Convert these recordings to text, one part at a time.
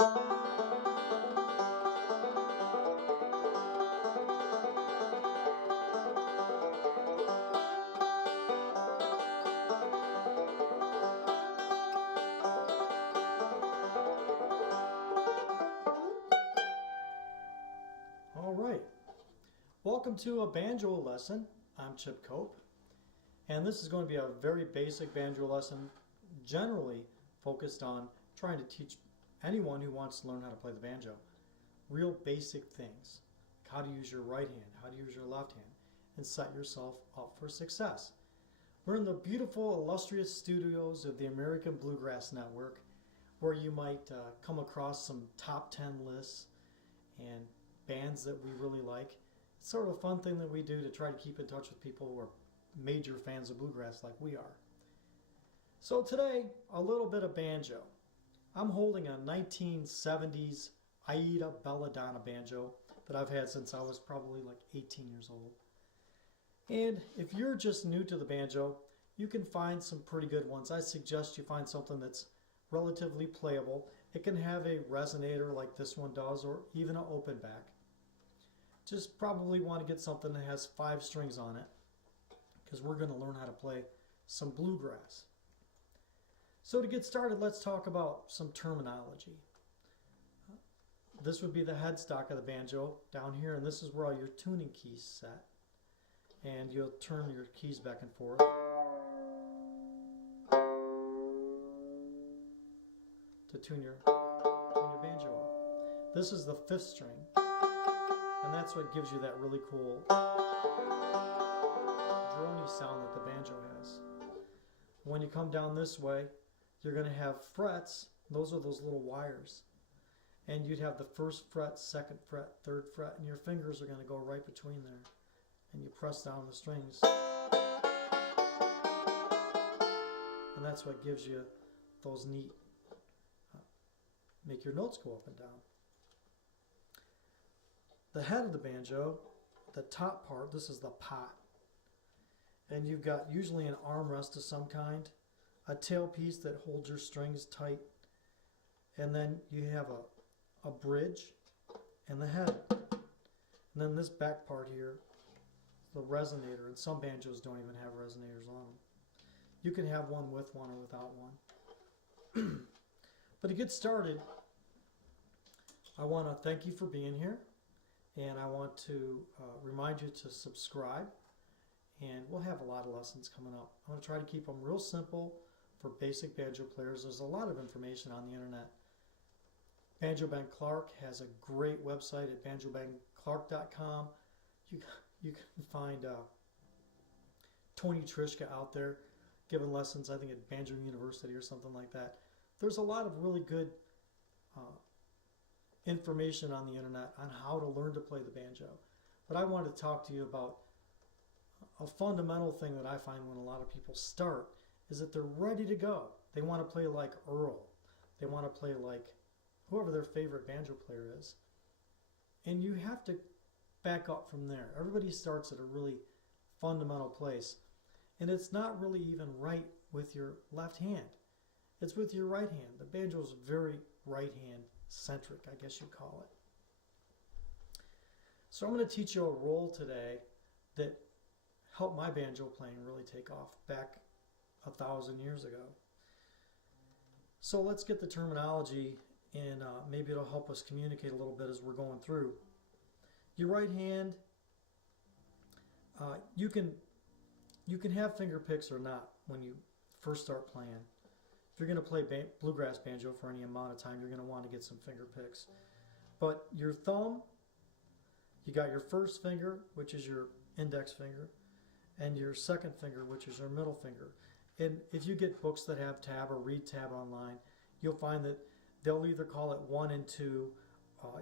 All right, welcome to a banjo lesson. I'm Chip Cope, and this is going to be a very basic banjo lesson, generally focused on trying to teach anyone who wants to learn how to play the banjo real basic things, like how to use your right hand, how to use your left hand, and set yourself up for success. We're in the beautiful, illustrious studios of the American Bluegrass Network, where you might come across some top 10 lists and bands that we really like. It's sort of a fun thing that we do to try to keep in touch with people who are major fans of bluegrass like we are. So today, a little bit of banjo. I'm holding a 1970s Aida Belladonna banjo that I've had since I was probably like 18 years old. And if you're just new to the banjo, you can find some pretty good ones. I suggest you find something that's relatively playable. It can have a resonator like this one does, or even an open back. Just probably want to get something that has 5 strings on it, because we're going to learn how to play some bluegrass. So to get started, let's talk about some terminology. This would be the headstock of the banjo down here, and this is where all your tuning keys set. And you'll turn your keys back and forth to tune your banjo up. This is the 5th string, and that's what gives you that really cool drony sound that the banjo has. When you come down this way, you're going to have frets. Those are those little wires. And you'd have the 1st fret, 2nd fret, 3rd fret, and your fingers are going to go right between there. And you press down the strings. And that's what gives you those neat, make your notes go up and down. The head of the banjo, the top part, this is the pot. And you've got usually an armrest of some kind, a tailpiece that holds your strings tight, and then you have a bridge and the head. And then this back part here, the resonator, and some banjos don't even have resonators on them. You can have one with one or without one. But to get started, I want to thank you for being here, and I want to remind you to subscribe, and we'll have a lot of lessons coming up. I'm going to try to keep them real simple for basic banjo players. There's a lot of information on the internet. Banjo Band Clark has a great website at banjobandclark.com. You can find Tony Trishka out there giving lessons, I think at Banjo University or something like that. There's a lot of really good information on the internet on how to learn to play the banjo. But I wanted to talk to you about a fundamental thing that I find when a lot of people start is that they're ready to go. They want to play like Earl. They want to play like whoever their favorite banjo player is. And you have to back up from there. Everybody starts at a really fundamental place. And it's not really even right with your left hand. It's with your right hand. The banjo is very right hand centric, I guess you'd call it. So I'm going to teach you a roll today that helped my banjo playing really take off back 1,000 years ago. So let's get the terminology, and maybe it'll help us communicate a little bit as we're going through. Your right hand, you can have finger picks or not when you first start playing. If you're going to play bluegrass banjo for any amount of time, you're going to want to get some finger picks. But your thumb, you got your first finger, which is your index finger, and your second finger, which is your middle finger. And if you get books that have tab or read tab online, you'll find that they'll either call it 1 and 2,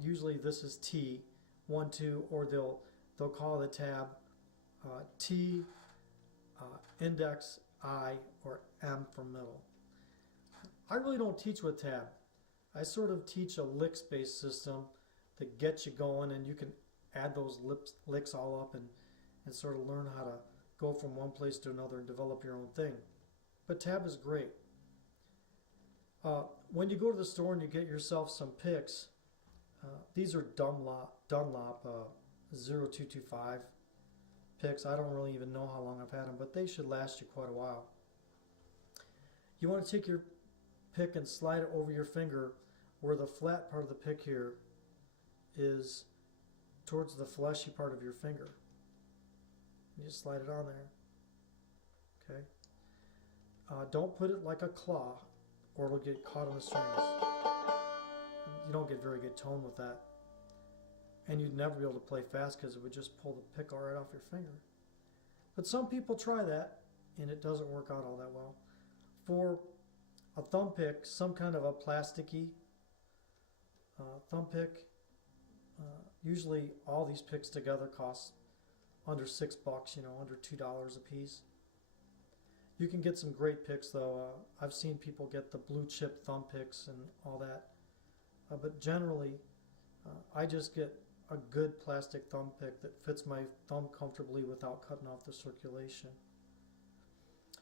usually this is T, 1, 2, or they'll call the tab T, index, I, or M for middle. I really don't teach with tab. I sort of teach a licks-based system that gets you going, and you can add those licks all up and sort of learn how to go from one place to another and develop your own thing. But tab is great. when you go to the store and you get yourself some picks, these are Dunlop 0225 picks. I don't really even know how long I've had them, but they should last you quite a while. You want to take your pick and slide it over your finger where the flat part of the pick here is towards the fleshy part of your finger. You just slide it on there. Okay. Don't put it like a claw or it'll get caught on the strings. You don't get very good tone with that. And you'd never be able to play fast because it would just pull the pick right off your finger. But some people try that and it doesn't work out all that well. For a thumb pick, some kind of a plasticky thumb pick, usually all these picks together cost under $6, under $2 a piece. You can get some great picks though. I've seen people get the blue chip thumb picks and all that. But generally, I just get a good plastic thumb pick that fits my thumb comfortably without cutting off the circulation.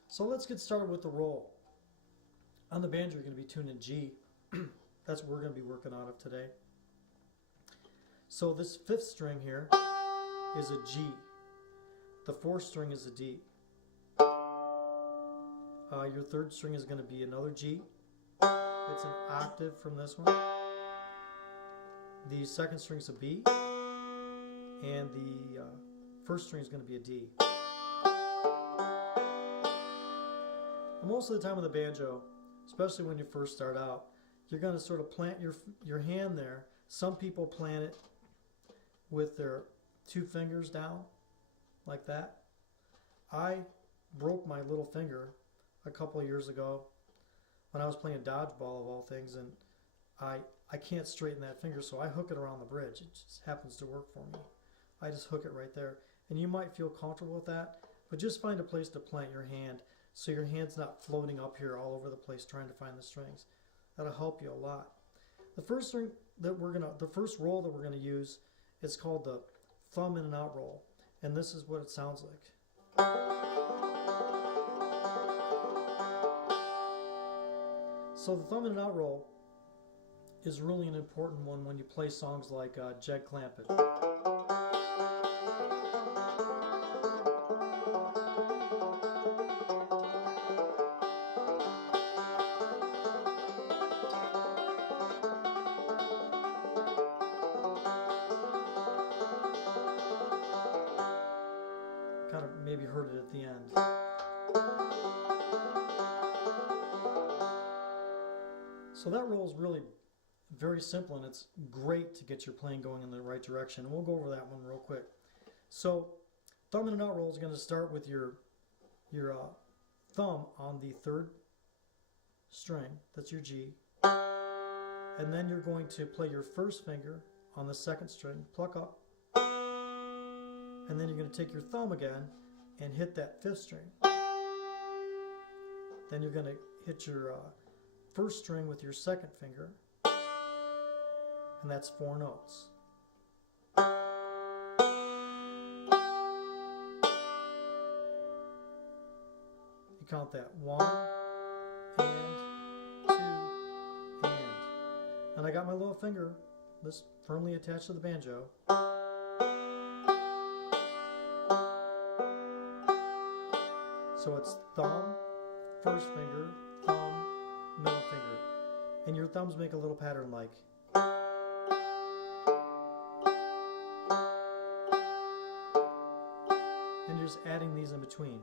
So let's get started with the roll. On the banjo, you're going to be tuned in G. That's what we're going to be working out of today. So this fifth string here is a G. The fourth string is a D. Your third string is going to be another G. It's an octave from this one. The second string is a B. And the first string is going to be a D. And most of the time with the banjo, especially when you first start out, you're going to sort of plant your hand there. Some people plant it with their two fingers down, like that. I broke my little finger a couple of years ago when I was playing dodgeball of all things, and I can't straighten that finger, so I hook it around the bridge. It just happens to work for me. I just hook it right there. And you might feel comfortable with that, but just find a place to plant your hand so your hand's not floating up here all over the place trying to find the strings. That'll help you a lot. The first string that the first roll that we're gonna use is called the thumb in and out roll, and this is what it sounds like. So the thumb in and out roll is really an important one when you play songs like Jed Clampett. Kind of maybe heard it at the end. So that roll is really very simple, and it's great to get your playing going in the right direction. And we'll go over that one real quick. So thumb in and out roll is going to start with your thumb on the third string. That's your G. And then you're going to play your first finger on the second string, pluck up. And then you're going to take your thumb again and hit that fifth string. Then you're going to hit your first string with your second finger, and that's 4 notes. You count that 1 and 2 and I got my little finger this firmly attached to the banjo. So it's thumb, first finger, thumb, middle finger. And your thumbs make a little pattern like. And you're just adding these in between.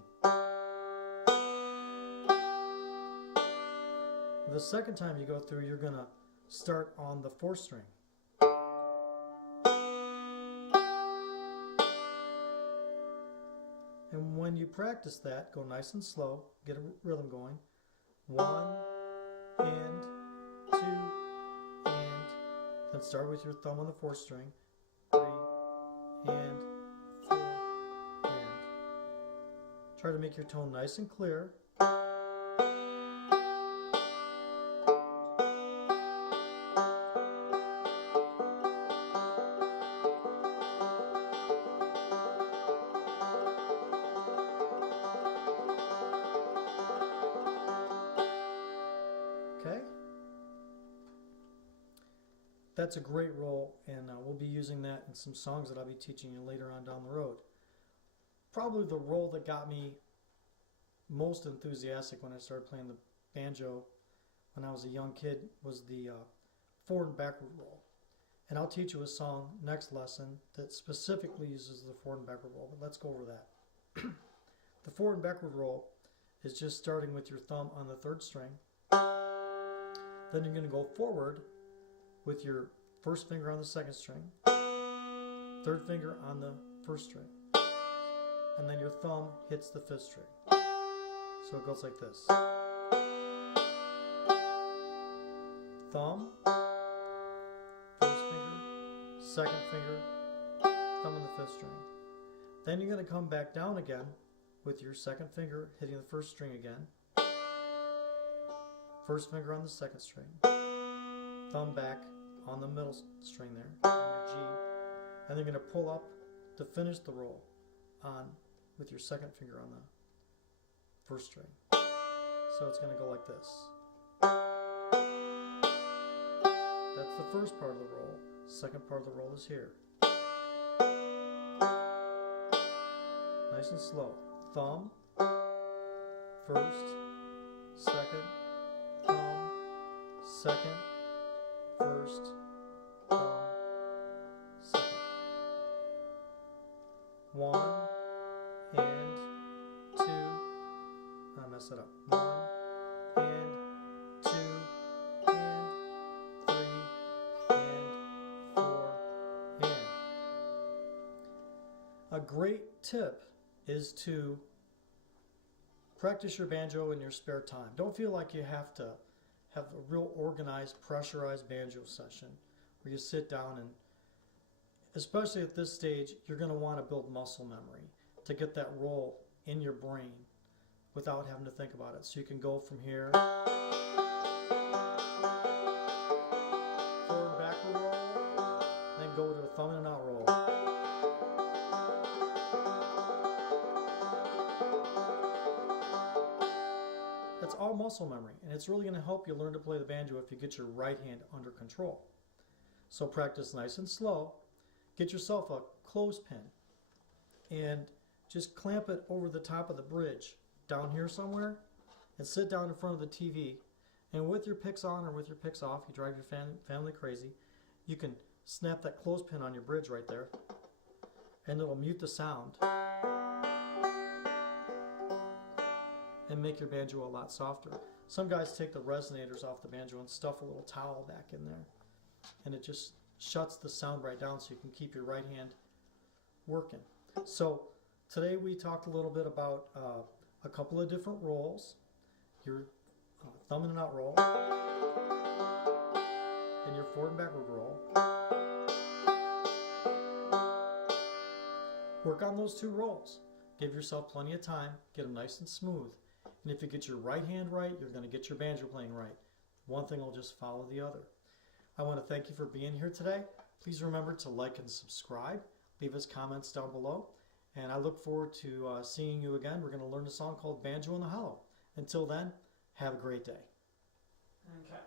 The second time you go through, you're going to start on the fourth string. And when you practice that, go nice and slow, get a rhythm going. 1 and 2 and then start with your thumb on the fourth string. 3 and 4 and. Try to make your tone nice and clear. Okay? that's a great roll, and we'll be using that in some songs that I'll be teaching you later on down the road. Probably the roll that got me most enthusiastic when I started playing the banjo when I was a young kid was the forward and backward roll. And I'll teach you a song next lesson that specifically uses the forward and backward roll, but let's go over that. The forward and backward roll is just starting with your thumb on the third string. Then you're going to go forward with your first finger on the second string, third finger on the first string, and then your thumb hits the fifth string. So it goes like this. Thumb, first finger, second finger, thumb on the fifth string. Then you're going to come back down again with your second finger hitting the first string again, first finger on the second string, thumb back on the middle string there, on your G, and then you're going to pull up to finish the roll on with your second finger on the first string. So it's going to go like this. That's the first part of the roll. Second part of the roll is here. Nice and slow. Thumb, first, second, thumb, second, first, thumb, second. One and two. I messed it up. One and two and three and four and. A great tip is to practice your banjo in your spare time. Don't feel like you have to have a real organized, pressurized banjo session where you sit down and, especially at this stage, you're going to want to build muscle memory to get that roll in your brain without having to think about it. So you can go from here, forward and backward roll, then go to a thumb and a knot roll. That's all muscle memory, and it's really going to help you learn to play the banjo if you get your right hand under control. So practice nice and slow. Get yourself a clothespin and just clamp it over the top of the bridge down here somewhere, and sit down in front of the TV, and with your picks on or with your picks off, you drive your family crazy, you can snap that clothespin on your bridge right there, and it'll mute the sound and make your banjo a lot softer. Some guys take the resonators off the banjo and stuff a little towel back in there, and it just shuts the sound right down so you can keep your right hand working. So today we talked a little bit about a couple of different rolls, your thumb and a knot roll, and your forward and backward roll. Work on those two rolls. Give yourself plenty of time, get them nice and smooth. And if you get your right hand right, you're going to get your banjo playing right. One thing will just follow the other. I want to thank you for being here today. Please remember to like and subscribe. Leave us comments down below. And I look forward to seeing you again. We're going to learn a song called Banjo in the Hollow. Until then, have a great day. Okay.